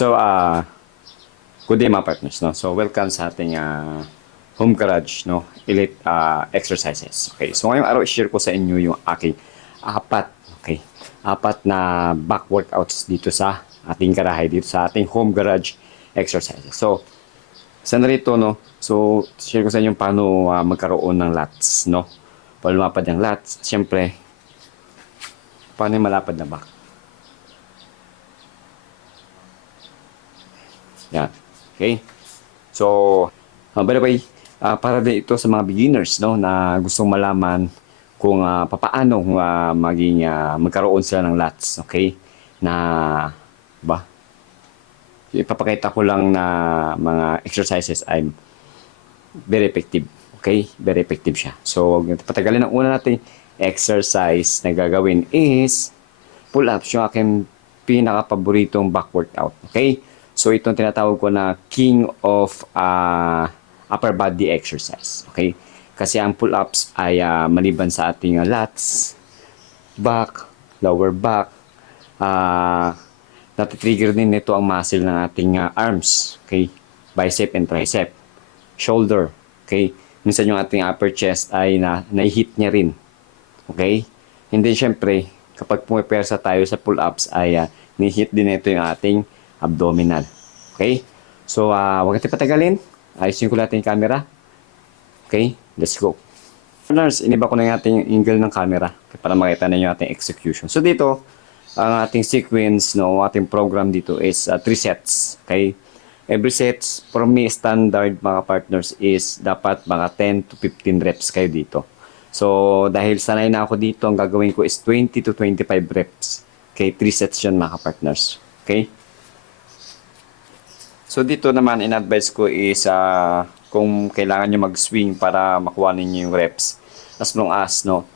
So, good day mga partners, no? So, welcome sa ating home garage, no? Elite exercises. Okay, so ngayong araw, i-share ko sa inyo yung aking apat na back workouts dito sa ating garahe, dito sa ating home garage exercises. So, sana rito, no? So, share ko sa inyo paano magkaroon ng lats, no? Paano lumapad ng lats, siyempre, paano yung malapad na back. Yan. Okay? So, by the way, para din ito sa mga beginners, no, na gustong malaman kung papaano magkaroon sila ng lats, okay? Na, ba? Ipapakita ko lang na mga exercises ay very effective. Okay? Very effective siya. So, patagalin ang una natin exercise na gagawin is pull-ups, yung aking pinaka-paboritong back workout. Okay? So, itong tinatawag ko na king of upper body exercise. Okay? Kasi ang pull-ups ay maliban sa ating lats, back, lower back, natitrigger din nito ang muscle ng ating arms. Okay? Bicep and tricep. Shoulder. Okay? Minsan yung ating upper chest ay na-hit niya rin. Okay? Hindi syempre, kapag pumipersa tayo sa pull-ups ay ni-hit din ito yung ating abdominal. Okay? So, huwag natin patagalin. Ayusin ko natin yung camera. Okay? Let's go. Partners, iniba ko na yung ating angle ng camera para makita na yung ating execution. So, dito, ang ating sequence, no, ating program dito is 3 sets. Okay? Every sets, for me, standard mga partners is dapat mga 10 to 15 reps kayo dito. So, dahil sanay na ako dito, ang gagawin ko is 20 to 25 reps. Okay? 3 sets yun mga partners. Okay? So, dito naman, in-advise ko is kung kailangan nyo mag-swing para makuha ninyo yung reps. As long as, no,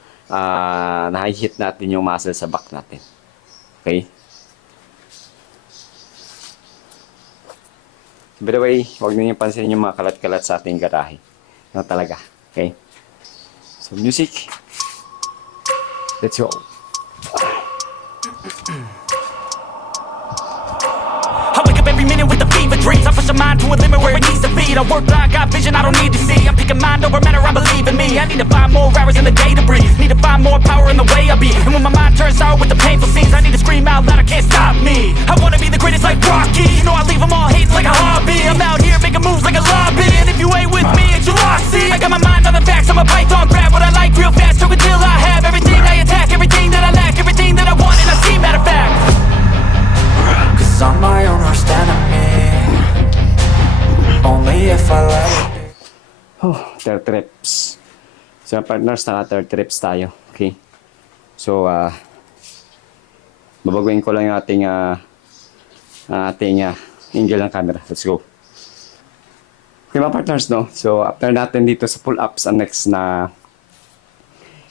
na-hit natin yung muscle sa back natin. Okay? By the way, huwag niyo pansinin yung mga kalat-kalat sa ating garahe. No, talaga. Okay? So, music. Let's go. I wake up every minute with the fever dreams. I push my mind to a limit where it needs to be. I work blind, got vision I don't need to see. I'm picking mind over matter, I believe in me. I need to find more hours in the day to breathe. Need to find more power in the way I be. And when my mind turns sour with the painful scenes, I need to scream out loud, I can't stop me. I wanna be the greatest like Rocky. You know I leave them all hating like a hobby. I'm out here making moves like a lobby. And if you ain't with me, it's your loss. See, I got my mind on the facts, I'm a python, grab what I like real fast. Choke until I have everything I attack, everything that I lack, everything that I want, and I see, matter of fact. Cause I'm my own worst enemy. Only if I let it be. 30 reps. So, partners, naka 30 reps tayo. Okay? So, babaguhin ko lang yung ating angle ng camera. Let's go. Okay, mga partners, no? So, after natin dito sa pull-ups, ang next na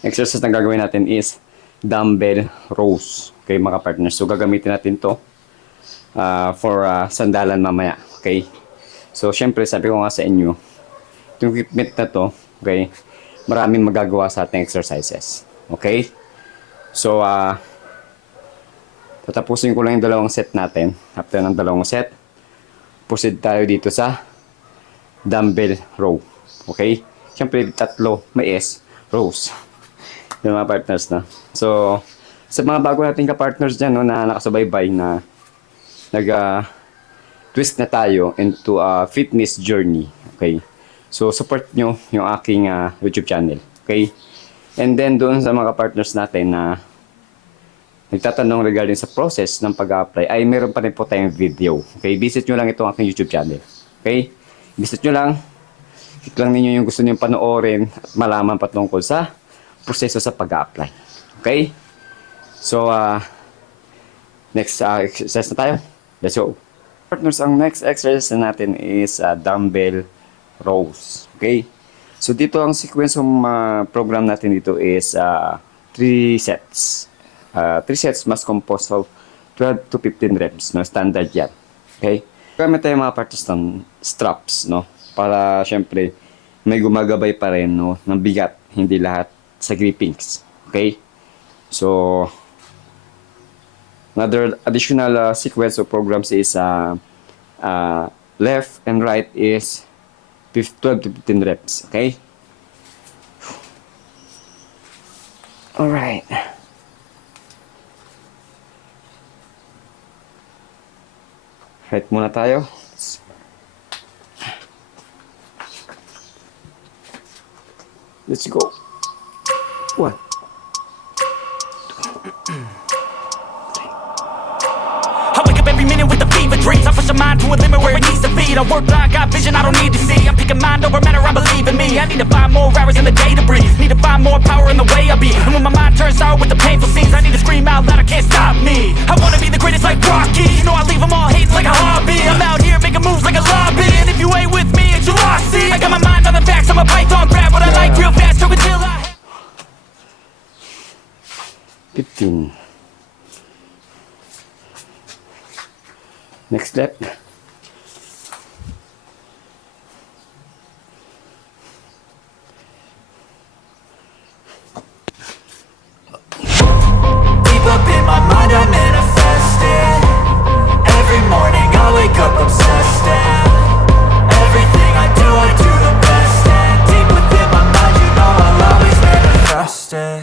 exercise na gagawin natin is dumbbell rows. Okay, mga partners. So, gagamitin natin to for sandalan mamaya. Okay? So, syempre, sabi ko nga sa inyo, itong equipment na to, okay, maraming magagawa sa ating exercises. Okay? So, tatapusin ko lang yung dalawang set natin. After ng dalawang set, proceed tayo dito sa dumbbell row. Okay? Syempre, tatlo, may S, rows. Yung mga partners na. So, sa mga bago nating ka-partners dyan, no, na nakasubaybay na twist na tayo into a fitness journey. Okay? So, support nyo yung aking YouTube channel. Okay? And then, doon sa mga partners natin na nagtatanong regarding sa process ng pag-apply, ay meron pa rin po tayong video. Okay? Visit nyo lang itong aking YouTube channel. Okay? Visit nyo lang. Click lang ninyo yung gusto nyo panoorin at malaman patungkol sa proseso sa pag-apply. Okay? So, next exercise na tayo. Let's go. Partners, ang next exercise natin is dumbbell rows. Okay? So, dito ang sequence ng program natin dito is 3 sets. 3 sets must compose of 12 to 15 reps. No? Standard yan. Okay? Gamit tayo mga partners ng straps, no? Para, syempre, may gumagabay pa rin, no? Ng bigat. Hindi lahat sa grippings. Okay? So, Another additional sequence of programs is left and right is 12 to 15 reps. Okay? Alright. Right muna tayo. Let's go. 1. I wake up every minute with the fever dreams. I push my mind to a limit where it needs to be. I work blind, got vision I don't need to see. I'm picking mind over matter, I believe in me. I need to find more hours in the day to breathe. Need to find more power in the way I be. And when my mind turns sour with the painful scenes, I need to scream out loud, I can't stop me. I wanna be the greatest like Rocky. You know I leave them all hating like a hobby. I'm out here making moves like a lobby. And if you ain't with me, it's your loss. See, I got my mind on the facts, I'm a python, grab what I like real fast, choke until I 15. Next step. Deep up in my mind I manifest it. Every morning I wake up obsessed and everything I do the best. And deep within my mind you know I'll always manifest it.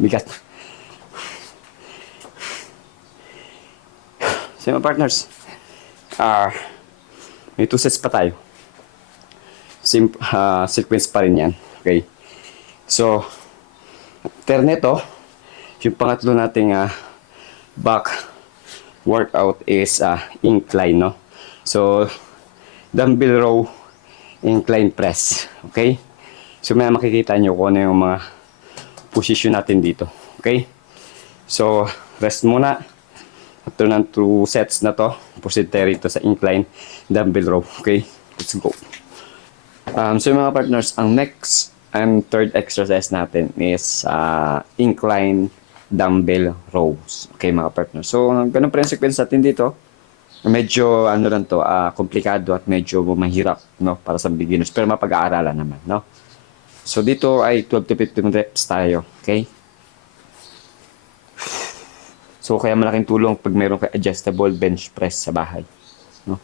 Bigat. So mga partners, may 2 sets pa tayo. Sequence pa rin yan. Okay. So, after nito, yung pangatlo nating back workout is incline, no? So, dumbbell row, incline press. Okay? So, may makikita nyo kung ano yung mga position natin dito. Okay? So, rest muna. After ng 2 sets na to, proceed tayo rito sa incline dumbbell row. Okay? Let's go. So, mga partners, ang next and third exercise natin is incline dumbbell rows. Okay, mga partners. So, ganun pa rin sequence natin dito. Medyo, ano lang to, komplikado at medyo mahirap, no? Para sa beginners. Pero mapag-aaralan naman, no? So, dito ay 12 to 15 reps tayo. Okay? So, kaya malaking tulong pag mayroon ka adjustable bench press sa bahay. No?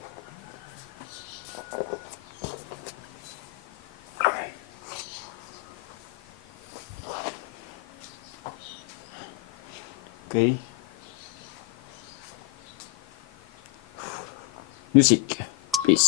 Okay. Music, please.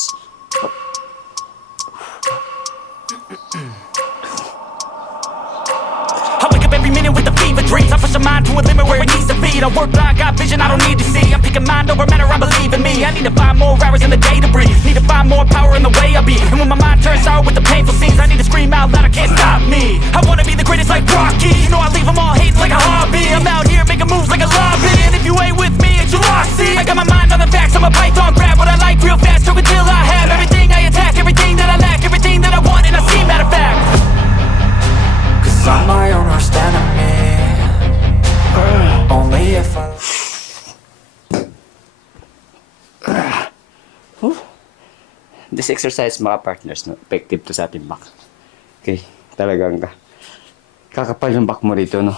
Every minute with the fever dreams. I push my mind to a limit where it needs to be. I work blind, got vision I don't need to see. I'm picking mind over matter, I believe in me. I need to find more hours in the day to breathe. Need to find more power in the way I be. And when my mind turns sour with the painful scenes, I need to scream out loud, I can't stop me. I wanna be the greatest like Rocky. You know I leave them all hating like a hobby. I'm out here making moves like a lobby. And if you ain't with me, it's your loss. See, I got my mind on the facts, I'm a python, grab what I like real fast, choke until I have everything I attack, everything that I lack, everything that I want, and I see, matter of fact. Cause I'm my own worst enemy. Only if I This exercise, mga partners, no, effective to sa ating back. Okay, talagang kakapal yung back mo rito, no?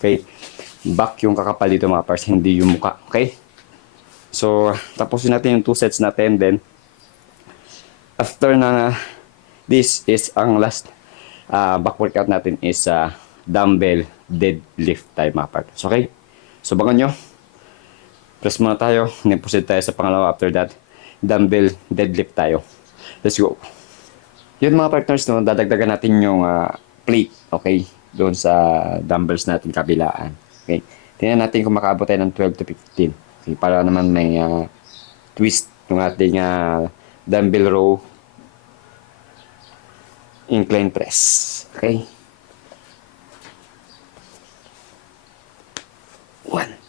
Okay, back yung kakapal dito, mga partners, hindi yung muka. Okay? So, tapusin natin yung 2 sets natin, then after na this is ang last back workout natin is dumbbell deadlift tayo, mga partners. Okay? So, bagan nyo. Press muna tayo. Proceed tayo sa pangalawa. After that, dumbbell deadlift tayo. Let's go. Yun, mga partners, no, dadagdagan natin yung plate. Okay? Doon sa dumbbells natin kabilaan. Okay? Tingnan natin kung makaabot tayo ng 12 to 15. Okay? Para naman may twist yung ating dumbbell row incline press. Okay? 1.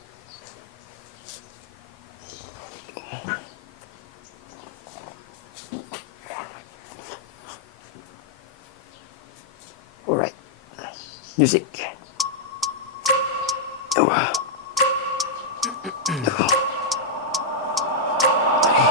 Alright. Music. Oh.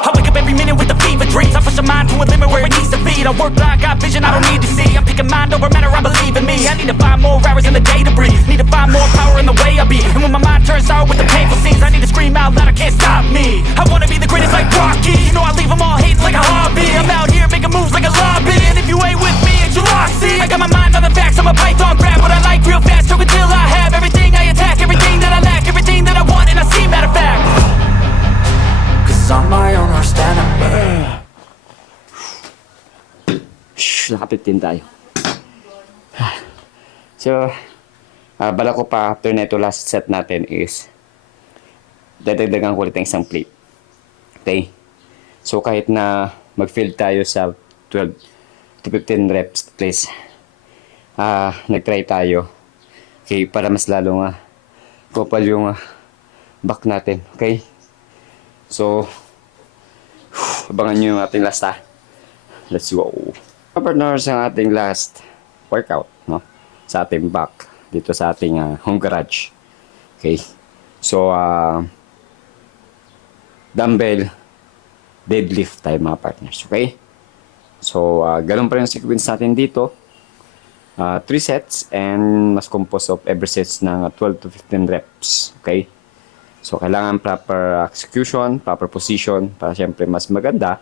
I wake up every minute with the fever dreams. I push my mind to a limit where it needs to be. I work blind, got vision I don't need to see. I'm picking mind over matter, I believe in me. I need to find more hours in the day to breathe. Need to find more power in the way I be. And when my mind turns sour with the painful scenes, I need to scream out loud, I can't stop me. I wanna be the greatest like Rocky. You know I leave them all hating like a hobby. I'm out here making moves like a lobby. And if you ain't with me, it's your loss. See, I got my mind on the facts, I'm a python, grab what I like real fast. Choke until I have everything I attack, everything that I lack, everything that I want, and I see, matter of fact. Cause I'm my own worst enemy. Shhh, nakapit din tayo. So, bala ko pa after neto last set natin is dadagdagan ko ulit ng isang plate. Okay? So, kahit na mag-field tayo sa 12 to 15 reps at least, nag-try tayo. Okay? Para mas lalo nga kopal yung back natin. Okay? So, abangan nyo yung ating last Let's go. Partners, ang ating last workout, no? Sa ating back, dito sa ating home garage. Okay? So, dumbbell deadlift tayo mga partners. Okay? So, ganun pa rin yung sequence natin dito. 3 sets and mas composed of every sets ng 12 to 15 reps. Okay? So, kailangan proper execution, proper position para syempre mas maganda,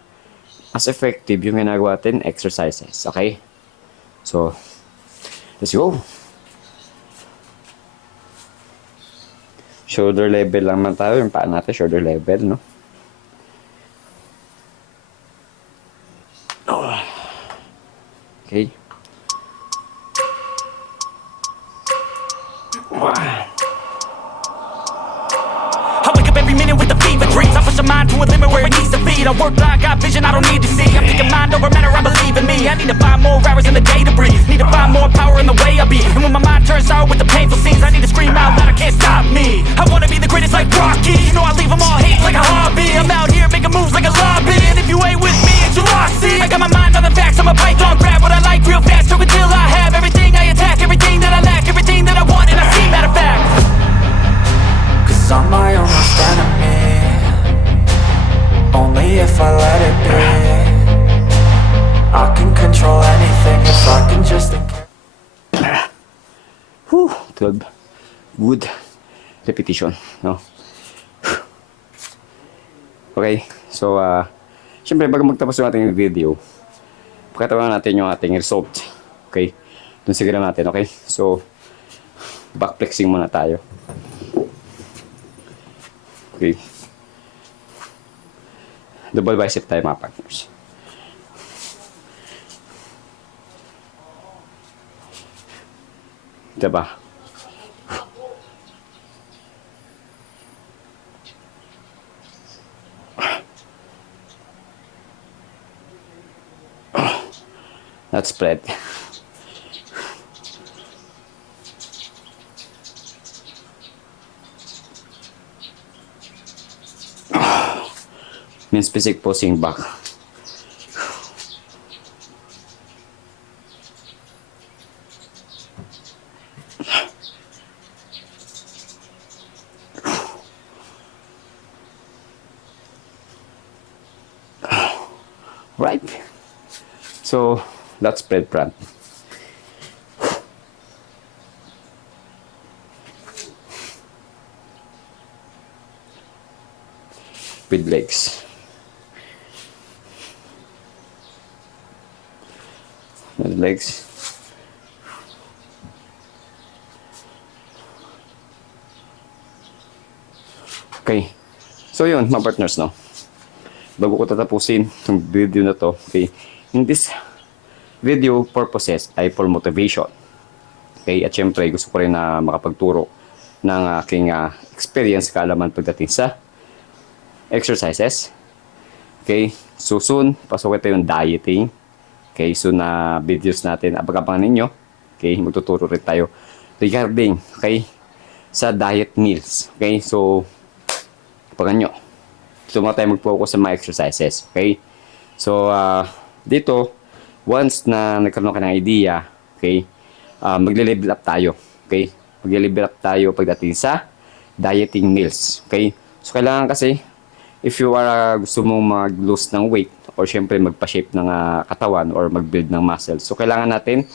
mas effective yung ginagawa natin exercises. Okay? So, let's go. Shoulder level lang man tayo. Yung paa natin, shoulder level, no? Okay. I wake up every minute with the fever dreams. I push my mind to a limit where it needs to be. I work blind, got vision I don't need to see. I'm picking mind over matter, I believe in me. I need to find more hours in the day to breathe. Need to find more power in the way I be. And when my mind turns sour with the painful scenes, I need to scream out loud, I can't stop me. I wanna be the greatest like Rocky. You know I leave them all hating like a hobby. I'm out here making moves like a lobby. And if you ain't with me, it's your loss. See, I got my mind on the facts, I'm a python, grab what I like real fast. Choke until I have everything I attack, everything that I lack, everything that I want, and I see, matter of fact. Cause I'm my own worst enemy. Only if I let it be. I can control anything if I can just think. 12 good repetition, no? Okay, so syempre bago magtapos yung ating video, pakitawagan natin yung ating result. Okay, dun sa gram natin. Okay, so back flexing muna tayo. Okay, double bicep tayo mga partners. Diba? That's spread. Means specific posing back. Right. So that's spread front. With legs. With legs. Okay. So yun, mga partners, no? Bago ko tatapusin yung video na to, okay, in this video purposes ay for motivation. Okay, at syempre gusto ko rin na makapagturo ng aking experience, kaalaman pagdating sa exercises. Okay, so soon, pasok ito yung dieting. Okay, so na videos natin, abang-abangan ninyo. Okay, magtuturo rin tayo regarding, okay, sa diet meals. Okay, so abangan nyo. So, tayo mag-focus sa mga exercises. Okay? So, dito, once na nagkaroon ka ng idea, okay, magle-level up tayo. Okay? Magle-level up tayo pagdating sa dieting meals. Okay? So, kailangan kasi, if you are gusto mong mag-lose ng weight or syempre magpa-shape ng katawan or mag-build ng muscle. So, kailangan natin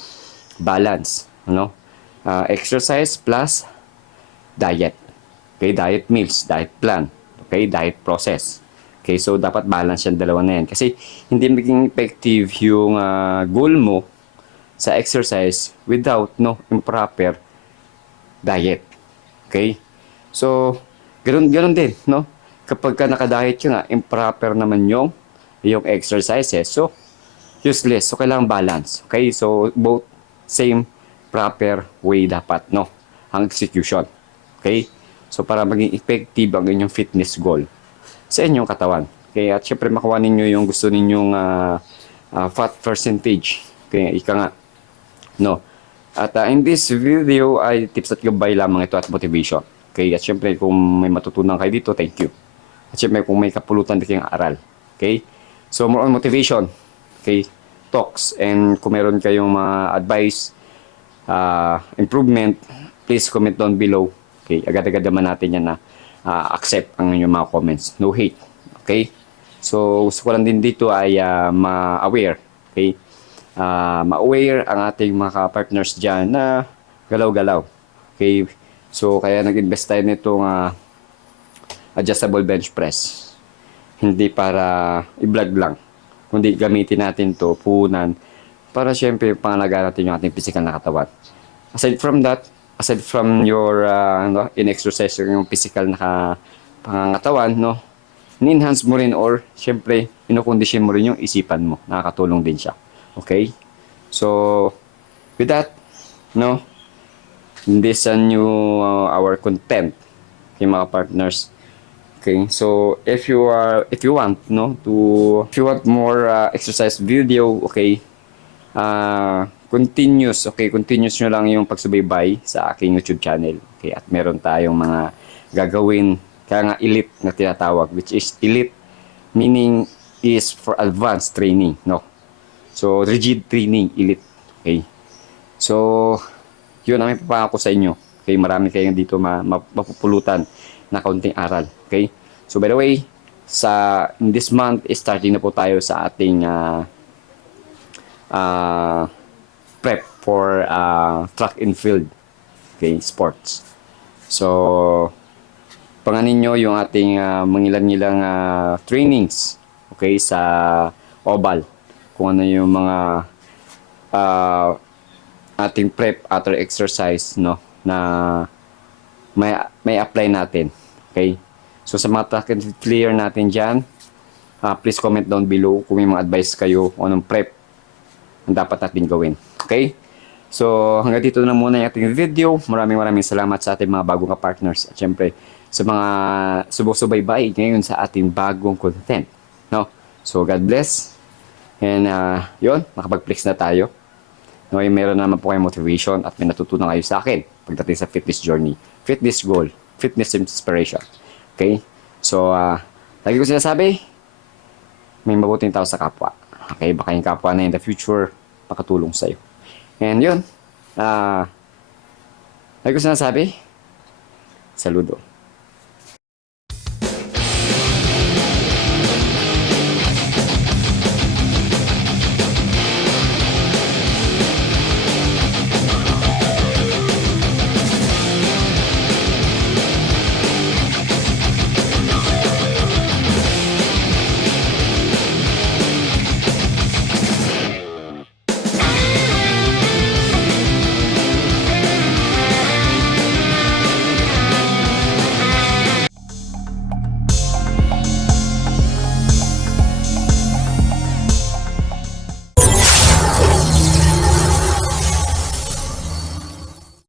balance. Ano? Exercise plus diet. Okay? Diet meals, diet plan. Okay? Diet process. Okay? So, dapat balance yung dalawa na yan. Kasi, hindi maging effective yung goal mo sa exercise without improper diet. Okay? So, ganun din, no? Kapag ka nakadiet ka nga, improper naman yung exercises. So, useless. So, kailangan balance. Okay? So, both same, proper way dapat, no? Ang execution. Okay? So, para maging effective ang inyong fitness goal sa inyong katawan. Okay? At syempre, makuha ninyo yung gusto ninyong fat percentage. Okay? Ika nga. No? At in this video ay tips at gabay lamang ito at motivation. Okay? At syempre kung may matutunan kayo dito, thank you. At syempre kung may kapulutan din kayong aral. Okay? So more on motivation. Okay? Talks. And kung meron kayong mga advice, improvement, please comment down below. Okay? Agad-agad naman natin yan na accept ang inyong mga comments. No hate. Okay? So gusto ko lang din dito ay ma-aware. Okay? Ma-aware ang ating mga partners dyan na galaw-galaw. Okay? So, kaya nag-invest tayo nitong adjustable bench press. Hindi para i-vlog lang. Kundi gamitin natin to puhunan para syempre pangalagaan natin yung ating physical na katawan. Aside from that, aside from your in-exercise yung physical na pangangatawan, no? In-enhance mo rin or syempre inokondisyon mo rin yung isipan mo. Nakakatulong din siya. Okay? So, with that, no? This new our content, okay, mga partners. Okay? So, if you want, no, if you want more exercise video, okay? Continuous nyo lang yung pagsubaybay sa aking YouTube channel. Okay? At meron tayong mga gagawin, kaya nga elite na tinatawag, which is elite meaning is for advanced training, no? So, rigid training, elite. Okay? So, yun ang may papangako sa inyo. Okay? Marami kayong dito mapupulutan na kaunting aral. Okay? So, by the way, in this month, starting na po tayo sa ating prep for track and field. Okay? Sports. So, panganin nyo yung ating mangilan-ngilang trainings. Okay? Sa oval. Kung ano yung mga ating prep after exercise, no, na may apply natin. Okay? So sa mga track and field player natin dyan, please comment down below kung may mga advice kayo kung anong prep ang dapat natin gawin. Okay? So hanggang dito na muna yung ating video. Maraming salamat sa ating mga bagong ka-partners at syempre sa mga subok-subaybay ngayon sa ating bagong content. No? So God bless. And yun, makapag-flex na tayo. No, meron naman po kayong motivation at may natutunan kayo sa akin pagdating sa fitness journey, fitness goal, fitness inspiration. Okay? So, lagi ko sinasabi, may mabuting tao sa kapwa. Okay? Baka yung kapwa na in the future, makatulong sa'yo. And yun, lagi ko sinasabi, saludo.